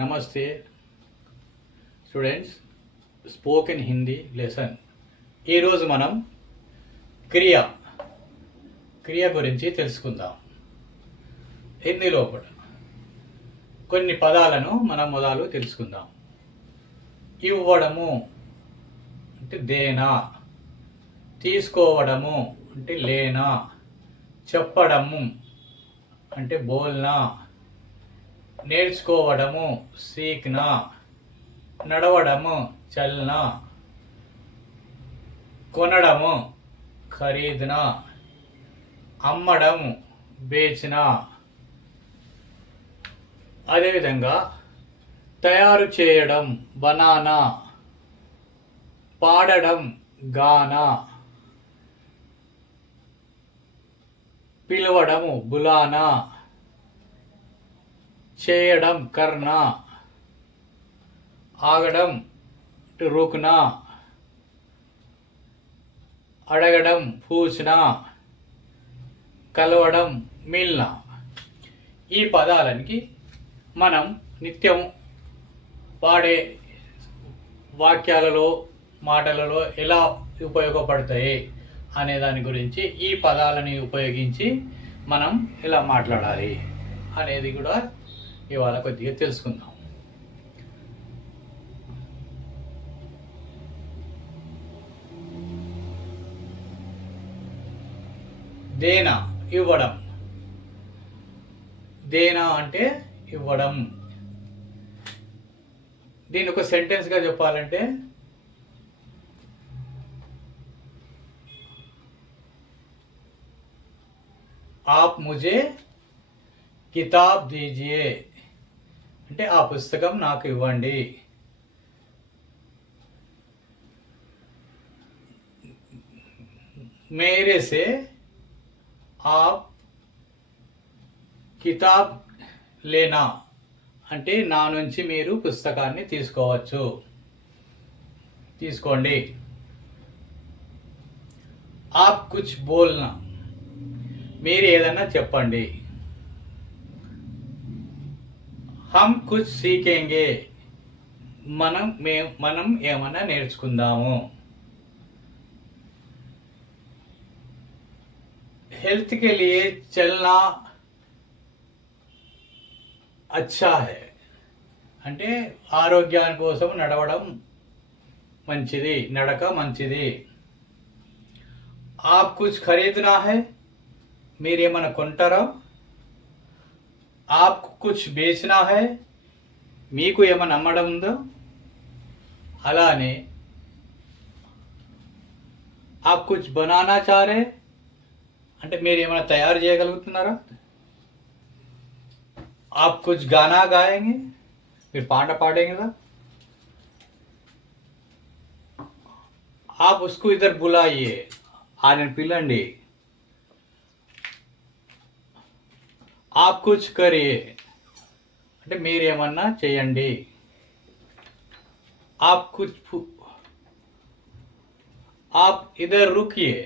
నమస్తే students, spoken Hindi lesson. ఈరోజు మనం క్రియ గురించి తెలుసుకుందాం. హిందీ లోపల కొన్ని పదాలను మనం మొదలు తెలుసుకుందాం. ఇవ్వడము అంటే దేనా, తీసుకోవడము అంటే లేనా, చెప్పడము అంటే బోల్నా, నేర్చుకోవడము సీఖ్నా, నడవడము చల్నా, కొనడము ఖరీద్నా, అమ్మడం బేచ్నా. అదేవిధంగా తయారు చేయడం బనానా, పాడడం గానా, పిలవడము బులానా, చేయడం కర్నా, ఆగడం రుక్నా, అడగడం పూచ్నా, కలవడం మిల్నా. ఈ పదాలకి మనం నిత్యం వాడే వాక్యాలలో మాటలలో ఎలా ఉపయోగపడతాయి అనే దాని గురించి, ఈ పదాలని ఉపయోగించి మనం ఎలా మాట్లాడాలి అనేది కూడా ఇవాళ కొద్దిగా తెలుసుకుందాం. దేనా ఇవ్వడం. దేనా అంటే ఇవ్వడం. దీన్ని ఒక సెంటెన్స్గా చెప్పాలంటే आप मुझे किताब दीजिए అంటే ఆ పుస్తకం నాకు ఇవ్వండి. मेरे से आप కితాబ్ లేనా అంటే నా నుంచి మీరు పుస్తకాన్ని తీసుకోండి. आप कुछ बोलना మీరు ఏదన్నా చెప్పండి. हम कुछ सीखेंगे మనం ఏమన్నా నేర్చుకుందాము. हेल्थ के लिए चलना अच्छा है అంటే ఆరోగ్యం కోసం నడవడం మంచిది, నడక మంచిది. आप कुछ खरीदना है మీరేమన్నా కొంటారా. आप कुछ बेचना है మీకు ఏమన్నా అమ్మడం ఉందో. అలానే आप कुछ बनाना चाह रहे అంటే మీరు ఏమైనా తయారు చేయగలుగుతున్నారా. आप कुछ गाना गाएंगे మీరు పాట పాడేంगे కదా. आप उसको इधर बुलाइए ఆయనను పిలండి. आप कुछ करिए అంటే మీరేమన్నా చేయండి. आप इधर रुकिए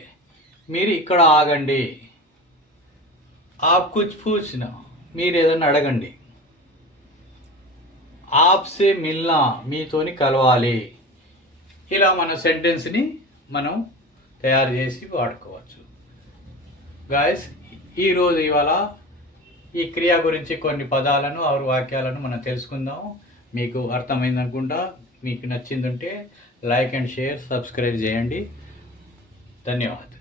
మీరు ఇక్కడ ఆగండి. आप कुछ पूछना మీరు ఏదన్నా అడగండి. आपसे मिलना మీతోని కలవాలి. ఇలా మన సెంటెన్స్ని మనం తయారు చేసి వాడుకోవచ్చు. గాయస్, ఇవాళ ఈ క్రియ గురించి కొన్ని పదాలను వాక్యాలను మనం తెలుసుకుందాం. మీకు అర్థమైందనుకుంటా. మీకు నచ్చిందంటే లైక్ అండ్ షేర్, సబ్స్క్రైబ్ చేయండి. ధన్యవాదాలు.